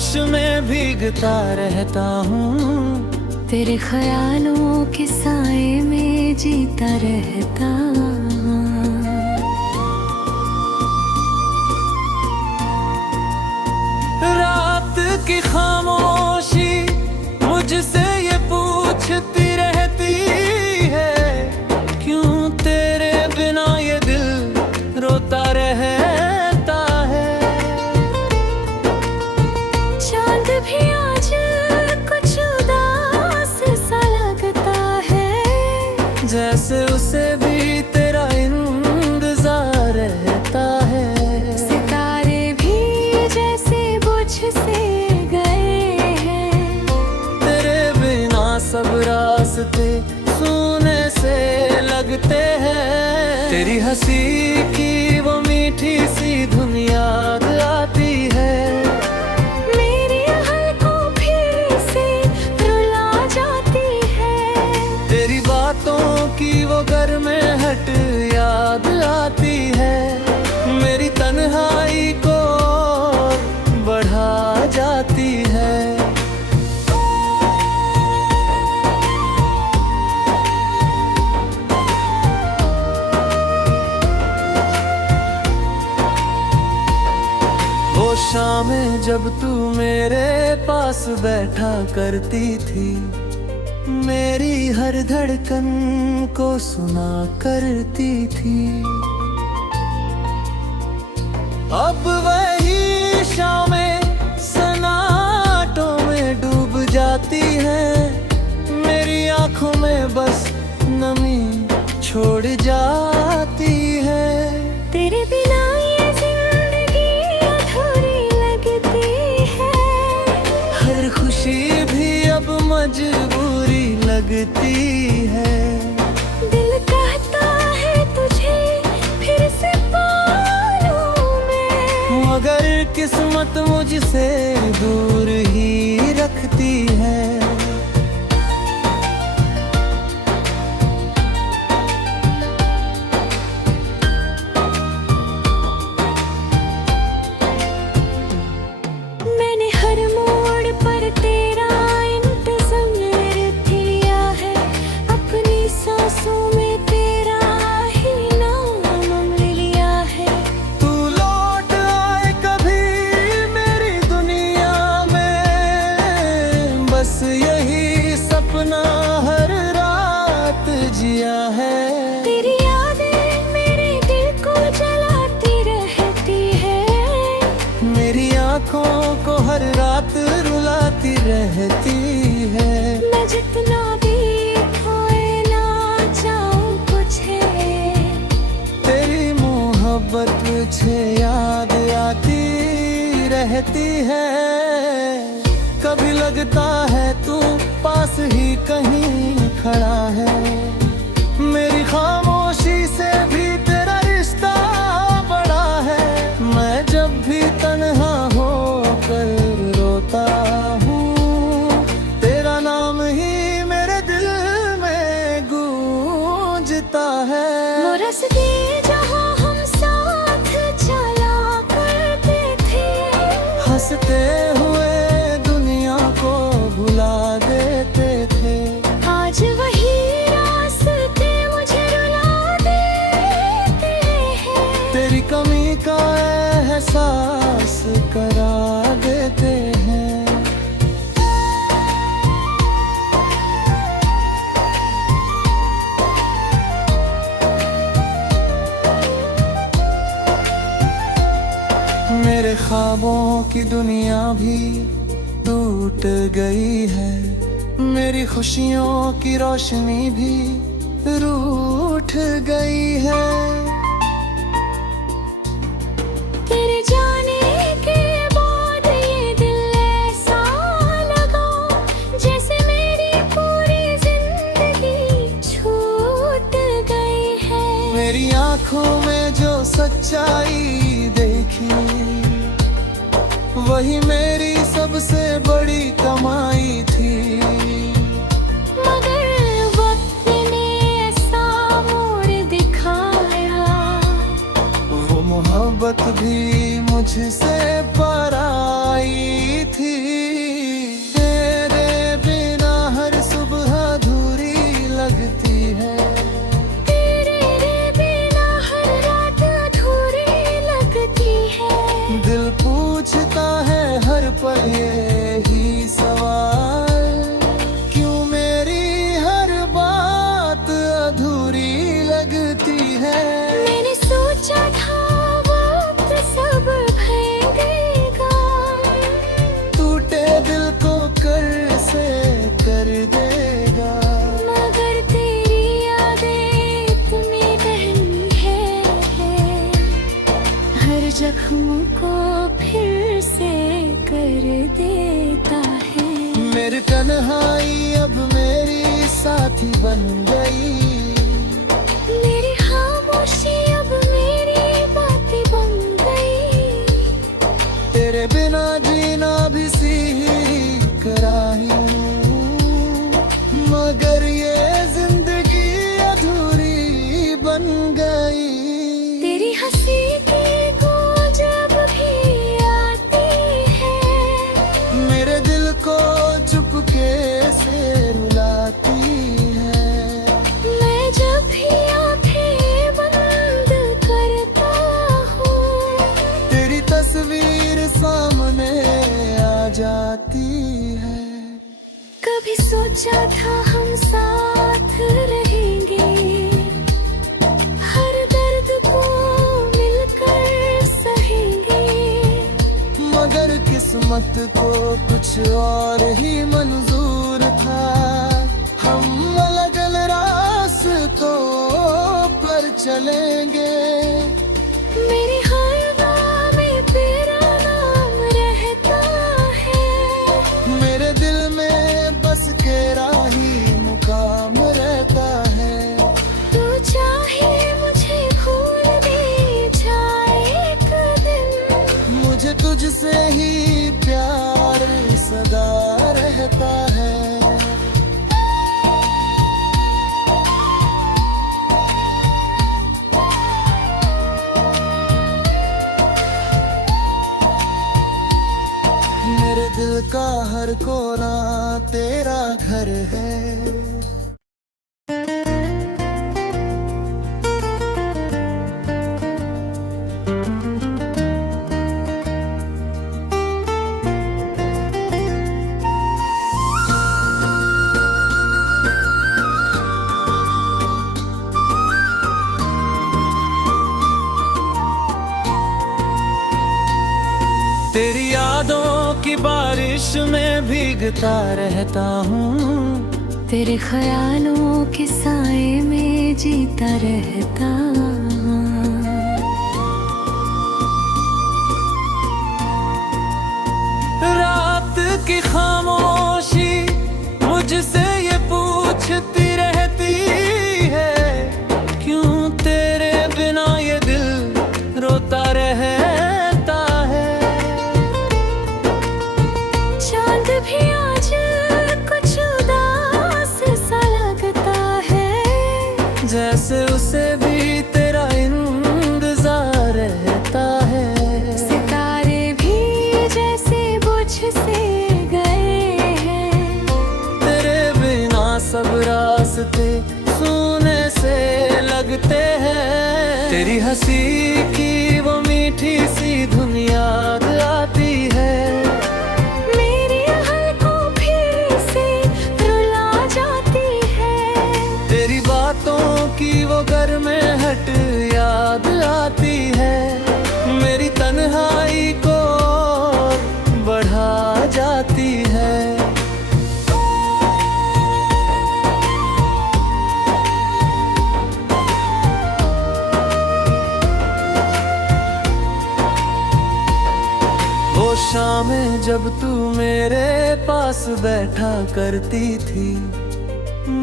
बारिश में भीगता रहता हूँ, तेरे ख्यालों के साए में जीता रहता। रात की खामोशी मुझसे ये पूछती रहती है, क्यों तेरे बिना ये दिल रोता रहता है। चांद भी आज कुछ उदास सा लगता है, जैसे उसे भी तेरा इंतजार रहता है। सितारे भी जैसे मुझसे गए हैं, तेरे बिना सब रास्ते सुने से लगते हैं। तेरी हंसी की वो मीठी सी धुन याद आती है, मेरी हलकों फिर से रुला जाती है। तेरी बातों की वो गर्माहट याद आती है, मेरी तन्हाई को बढ़ा जाती है। वो शामें जब तू मेरे पास बैठा करती थी, मेरी हर धड़कन को सुना करती थी। अब वही शामें सन्नाटों में डूब जाती हैं, मेरी आंखों में बस नमी छोड़ जाती है। तेरे बिना ये जिंदगी अधूरी लगती है, हर खुशी भी अब मजबूरी लगती है। दिल कहता है तुझे फिर से पालूं मैं, मगर किस्मत मुझसे दूर ही रखती है। मैंने हर मोड़ पर तेरा इंतज़ार किया है, अपनी सांसों में तेरा ही नाम लिया है। तू लौट आए कभी मेरी दुनिया में, बस यही सपना हर रात जिया है। तेरी यादें मेरे दिल को जलाती रहती है, मेरी आँखों को हर रात रुलाती रहती है। मैं जितना भी खोए ना जाऊं तुझे, तेरी मोहब्बत मुझे याद आती रहती है। कभी लगता है तू पास ही कहीं खड़ा है, मेरी खामोशी से भी तेरा रिश्ता बड़ा है। मैं जब भी तन्हा होकर रोता हूँ, तेरा नाम ही मेरे दिल में गूंजता है। वो रास्ते जहाँ हम साथ चला करते थे, हंसते हुए दुनिया को भुला देते थे। आज वही रास्ते मुझे रुला देते हैं। तेरी कमी का एहसास करा देते हैं। मेरे ख्वाबों की दुनिया भी टूट गई है, मेरी खुशियों की रोशनी भी रूठ गई है। तेरे जाने के बाद ये दिल ऐसा लगा, जैसे मेरी पूरी जिंदगी छूट गई है। मेरी आंखों में जो सच्चाई देखी, वही मेरी सबसे बड़ी कमाई थी। मगर वक्त ने ऐसा मोड़ दिखाया, वो मोहब्बत भी मुझसे पराई थी। साथी बन गई। मेरी खामोशी अब मेरी बातें बन गई। तेरे बिना जीना भी सीख रही हूँ, मगर ये जिंदगी अधूरी बन गई। तेरी हंसी की गूंज जब भी आती है, मेरे दिल को चुपके से रुलाती है। मैं जब भी आंखें बंद करता हूँ, तेरी तस्वीर सामने आ जाती है। कभी सोचा था हम साथ रहेंगे, हर दर्द को मिलकर सहेंगे। मगर किस्मत को कुछ और ही मंजूर था, हम अलग अलग रास्तों पर चलेंगे। मेरी हर बात में तेरा नाम रहता है, मेरे दिल में बस तेरा ही मुकाम रहता है। तू चाहे मुझे भूल भी जाए एक दिन, मुझे तुझसे ही प्यार सदा रहता है। मेरे दिल का हर कोना तेरा घर है। तेरी यादों की बारिश में भीगता रहता हूँ, तेरे ख्यालों के साए में जीता रहता। रात की खामोशी मुझसे ये पूछती रहती है, क्यों तेरे बिना ये दिल रोता रहता है। चांद भी आज कुछ उदास सा लगता है, जैसे उसे भी तेरा इंतजार रहता है। सितारे भी जैसे बुझ से गए हैं, तेरे बिना सब रास्ते सूने से लगते हैं। तेरी हंसी की वो मीठी सी धुन याद आती है, मेरी हलकों फिर से रुला जाती है। तेरी बातों की वो घर में हट याद आती है, मेरी तन्हाई को और बढ़ा जाती है। वो शामें जब तू मेरे पास बैठा करती थी,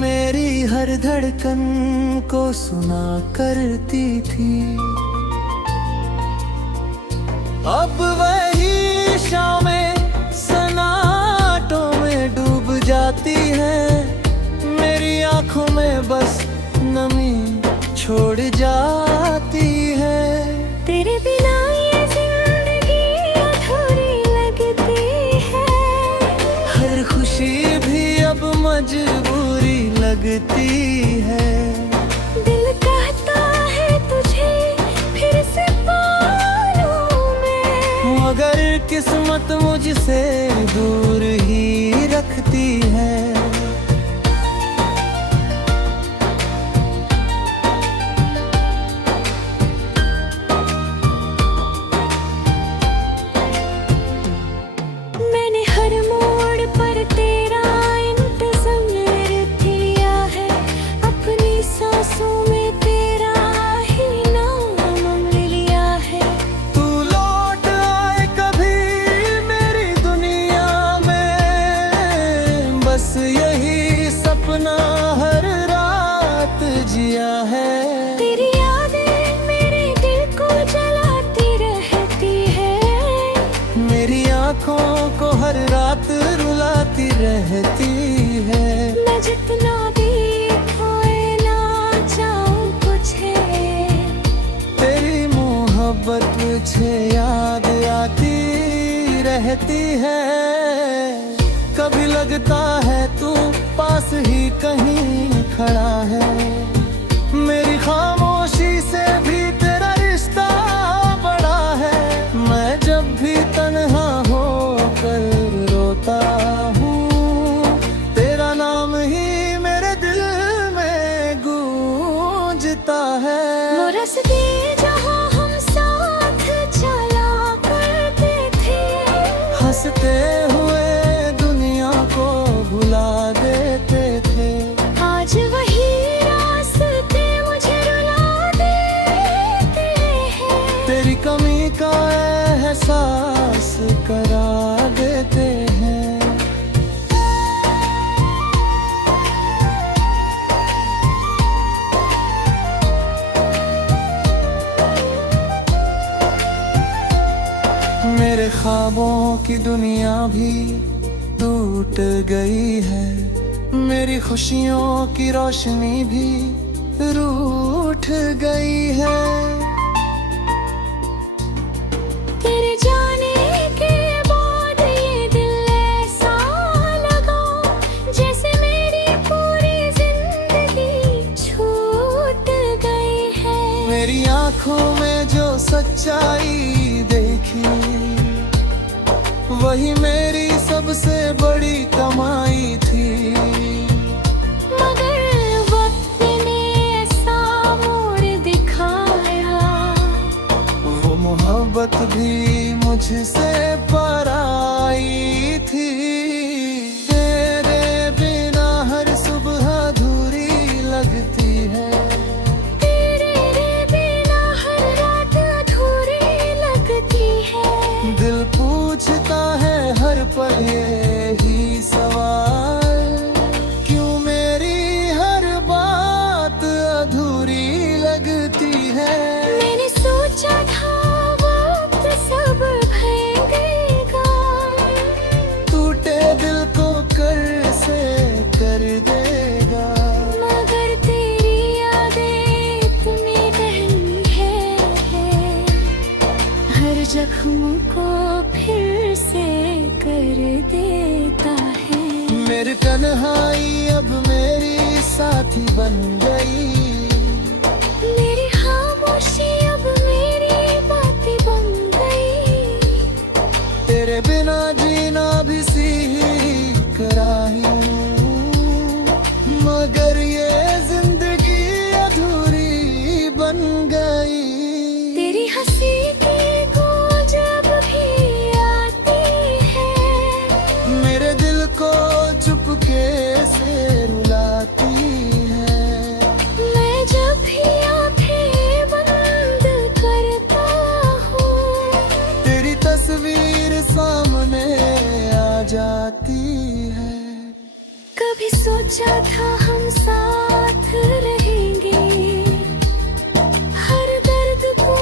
मेरी हर धड़कन को सुना करती थी। अब वही शामें सन्नाटों में डूब जाती हैं, मेरी आंखों में बस नमी छोड़ जाती है। तेरे बिना ये जिंदगी अधूरी लगती है, हर खुशी भी अब मजबूरी लगती है। दिल कहता है तुझे फिर से पालूं मैं, मगर किस्मत मुझसे दूर ही रखती है। मैंने हर मोड़ पर तेरा इंतजार किया है, अपनी सांसों में तेरा ही नाम लिया है। तू लौट आए कभी मेरी दुनिया में, रहती है। कभी लगता है तू पास ही कहीं खड़ा है, मेरी खामोशी से भी तेरा रिश्ता बड़ा है। मैं जब भी तन्हा होकर रोता हूँ, तेरा नाम ही मेरे दिल में गूंजता है। वो रास्ते जहाँ हम साथ चला करते थे, हंसते हुए दुनिया को भुला देते थे। आज वही रास्ते मुझे रुला देते हैं। तेरी कमी का एहसास करा देते हैं। मेरे ख्वाबों की दुनिया भी टूट गई है, मेरी खुशियों की रोशनी भी रूठ गई है। तेरे जाने के बाद ये दिल ऐसा लगा जैसे मेरी पूरी जिंदगी छूट गई है। मेरी आंखों में जो सच्चाई देखी, वही मेरी सबसे बड़ी कमाई थी। मगर वक्त ने ऐसा मोड़ दिखाया, वो मोहब्बत भी मुझसे पराई थी। तेरे बिना हर सुबह अधूरी लगती है, तेरे बिना हर रात अधूरी लगती है। दिल पूछता है हर पल यही सवाल, क्यों मेरी हर बात अधूरी लगती है। मैंने सोचा था वक्त सब भर देगा, टूटे दिल को कर से कर देगा। मगर तेरी यादें तूने कहनी है, हर जख्म को फिर से कर देता है। मेरी तन्हाई अब मेरी साथी बन गई, मेरी खामोशी अब मेरी बातें बन गई। तेरे बिना जीना भी सीख रही हूँ, मगर ये जिंदगी अधूरी बन गई। तेरी हंसी की गूंज जब भी आती है, मेरे दिल को चुपके से रुलाती है। मैं जब भी आंखें बंद करता हूँ, तेरी तस्वीर सामने आ जाती है। कभी सोचा था हम साथ रहेंगे, हर दर्द को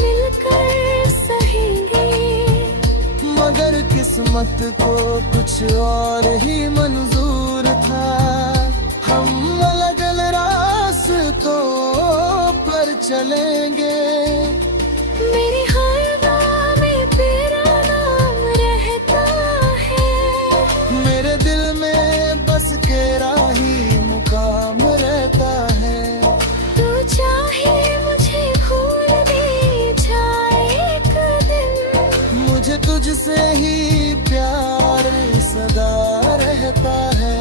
मिलकर सहेंगे। मगर किस्मत को कुछ और ही मंजूर था, हम अलग अलग रास्तों पर चलेंगे। मेरी हर राह में तेरा नाम रहता है, मेरे दिल में बस तेरा ही मुकाम रहता है। तू चाहे मुझे भूल भी जाए एक दिन, मुझे तुझसे ही प्यार सदा रहता है।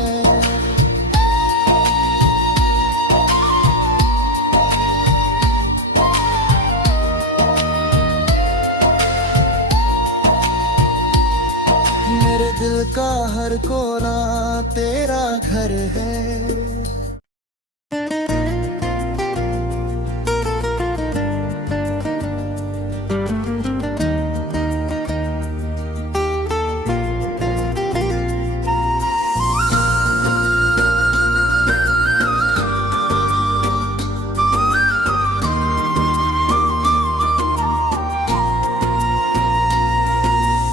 मेरे दिल का हर कोना तेरा घर है।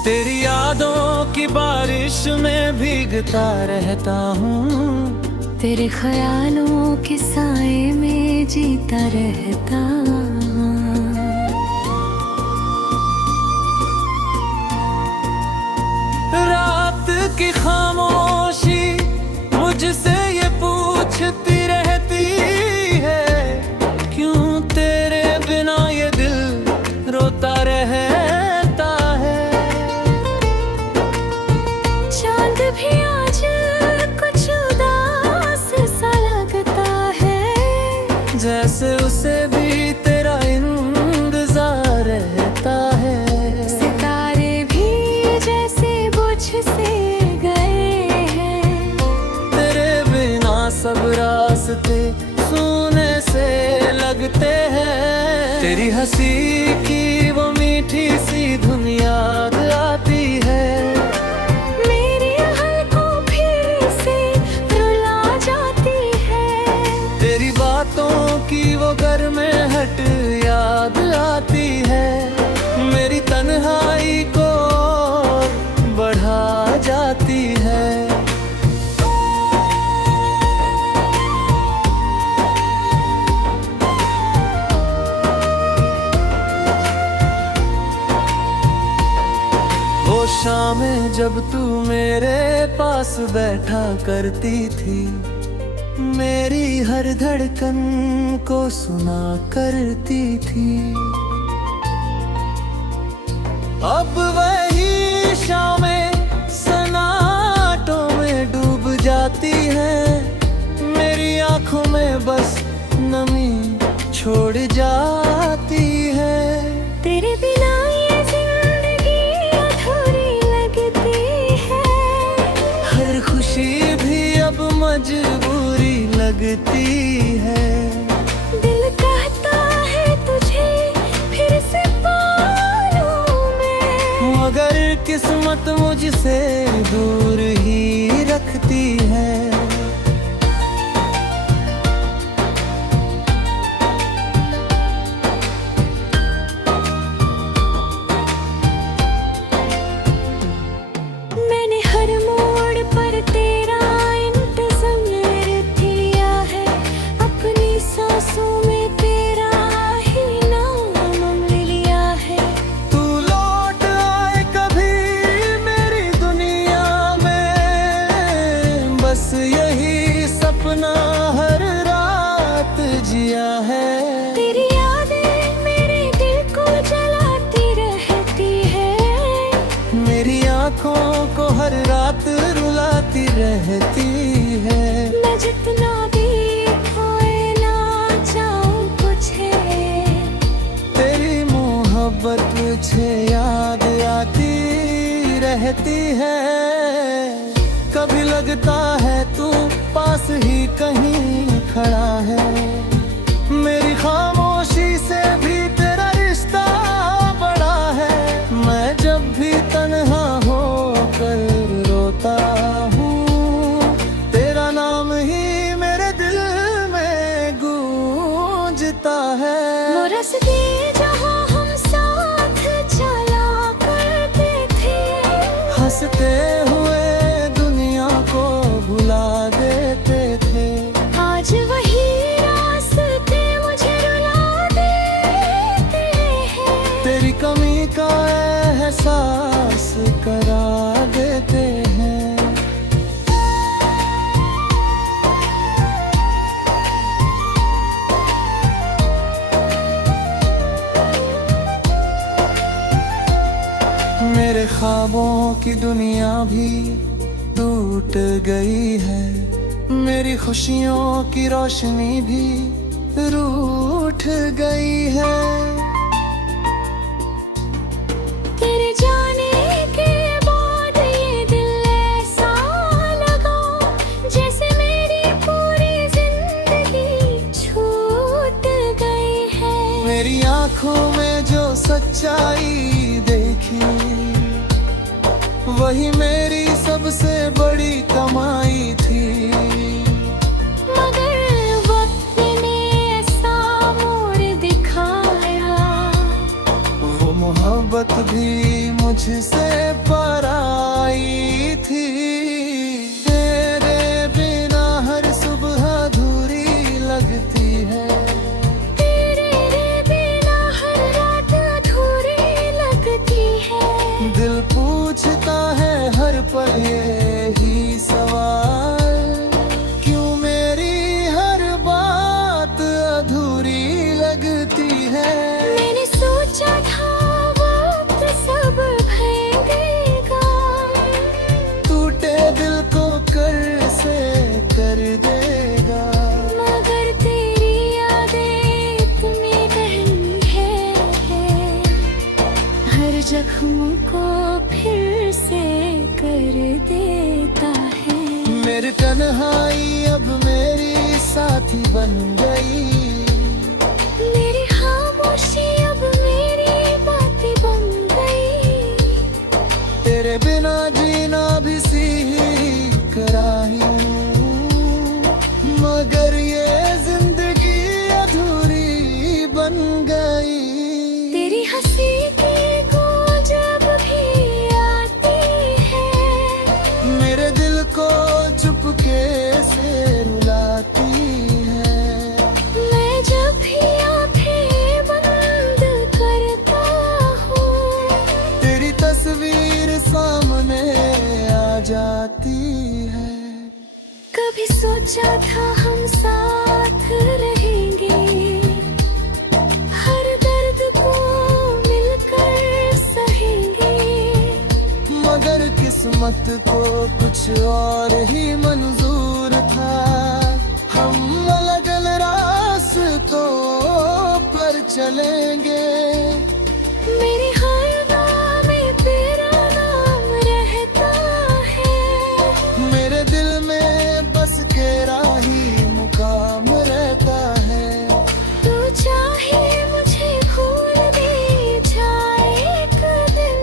तेरी यादों की बारिश में भीगता रहता हूँ, तेरे ख्यालों के साए में जीता रहता। की खामोशी मुझसे ये पूछती रहती है, क्यों तेरे बिना ये दिल रोता रहता है। चांद भी आज कुछ उदास सा लगता है, जैसे उसे भी तेरा इंतजार रहता है। सितारे भी जैसे बुझ से गए हैं, तेरे बिना सब रास्ते सोने से लगते हैं। तेरी हंसी की वो मीठी सी धुन याद आती है, मेरी हलकों फिर से रुला जाती है। तेरी बातों की वो घर में हट याद आती है, मेरी तन्हाई को और बढ़ा जाती है। वो शामें जब तू मेरे पास बैठा करती थी, मेरी हर धड़कन को सुना करती थी। अब वही शामें सन्नाटों में डूब जाती हैं, मेरी आंखों में बस नमी छोड़ जाती है। तेरे बिना ये जिंदगी अधूरी लगती है, हर खुशी भी अब मजबूरी लगती है। दिल कहता है तुझे फिर से पालूं मैं, मगर किस्मत मुझसे दूर ही रखती है। मैंने हर मोड़ पर तेरा इंतज़ार किया है, अपनी सांसों में तेरा ही नाम लिया है। तू लौट आए कभी मेरी दुनिया में, बस यही सपना हर रात जिया है। तेरी यादें मेरे दिल को जलाती रहती है, मेरी आंखों को हर रात रुलाती रहती है। मैं जितना भी खोए ना जाऊं तुझे, तेरी मोहब्बत मुझे याद आती रहती है। कभी लगता है तू पास ही कहीं खड़ा है, मेरी खामोशी से भी तेरा रिश्ता बड़ा है। मैं जब भी तन्हा होकर रोता हूँ, तेरा नाम ही मेरे दिल में गूंजता है। वो रास्ते जहाँ हम साथ चला करते थे, हंसते हुए दुनिया को भुला देते थे। आज वही रास्ते मुझे रुला देते हैं। तेरी कमी का एहसास करा देते हैं। मेरे ख्वाबों की दुनिया भी टूट गई है, मेरी खुशियों की रोशनी भी रूठ गई है। तेरे जाने के बाद ये दिल ऐसा लगा, जैसे मेरी पूरी जिंदगी छूट गई है। मेरी आंखों में जो सच्चाई देखी, वही मेरी सबसे बड़ी कमाई थी। मगर वक्त ने ऐसा मोड़ दिखाया, वो मोहब्बत भी मुझसे पराई थी। तेरे बिना हर सुबह अधूरी लगती है, तेरे बिना हर रात अधूरी लगती है। दिल पूछता है हर पल ये तन्हाई अब मेरी साथी बन गई। मेरी खामोशी अब मेरी बातें बन गई। तेरे बिना जीना भी सीख रही हूँ, मगर ये जिंदगी अधूरी बन गई। तेरी हंसी की गूंज जब भी आती है, मेरे दिल को चुपके से रुलाती है। मैं जब भी आंखें बंद करता हूँ, तेरी तस्वीर सामने आ जाती है। कभी सोचा था हम साथ रहेंगे, हर दर्द को मिलकर सहेंगे। मगर किस्मत को कुछ और ही मंजूर था, हम अलग अलग रास्तों पर चलेंगे। मेरी हर राह में तेरा नाम रहता है, मेरे दिल में बस तेरा ही मुकाम रहता है। तू चाहे मुझे भूल भी जाए एक दिन,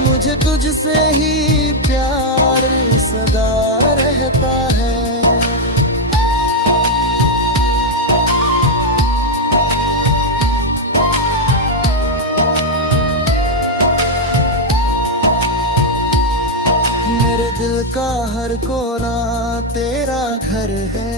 मुझे तुझसे ही प्यार सदा रहता है। मेरे दिल का हर कोना तेरा घर है,